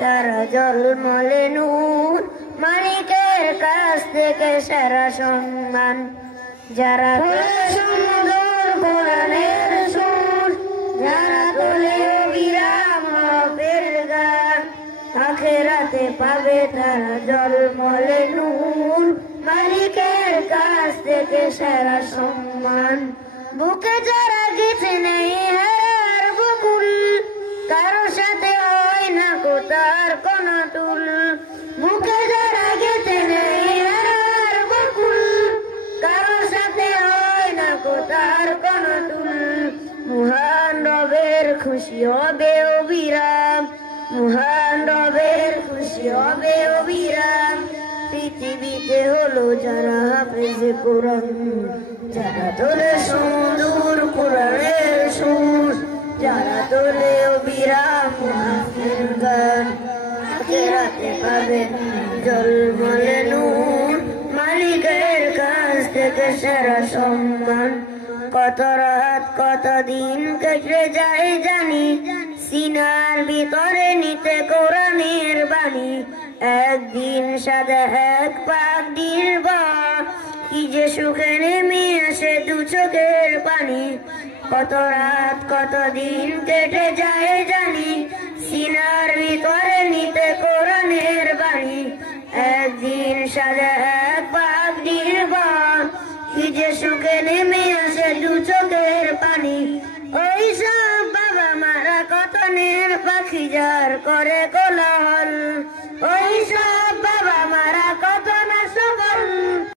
তারা জলমলে নূর, মালিকের কাছ থেকে সেরা সম্মান। যারা সুন্দর কোরআনের সুর, যারা তোলে অবিরাম হকের গান, আখিরাতে পাবে তারা জলমলে নূর, মালিকের কাছ থেকে সেরা সম্মান। বুকে যারা গেছে নেই হারার বকুল, কারো সাথে হয় না কোতার কোন তুল। বুকে যারা গেছে নেই হারার বকুল, কারো সাথে হয় না কোতার কোন তুল। মহান রবের খুশি হবে অবিরাম, মহান রবের খুশি হবে অবিরাম। পৃথিবীতে হলো যারা হাফেজ কোরআন, যারা তোলে সুন্দর কোরআনের সুর, যারা তোলে অবিরাম হকের গান, আখিরাতে পাবে জলমলে নূর, মালিকের কাছ থেকে সেরা সম্মান। কত রাত কত দিন কেটে যায় জানি, সিনার ভিতরে নিতে কোরআনের বাণী। একদিন সাদা এক পাক দিলবা, কি যে সুখে নেমে আসে দু চোখের পানি। কত রাত কত দিন কেটে যায় জানি, সিনার ভিতরে নিতে কোরআনের বাণী। একদিন সাদা এক পাক দিলবা, কি যে সুখে নেমে আসে দু চোখের পানি। ওই সব বাবা মারা কত নের পাখি যার করে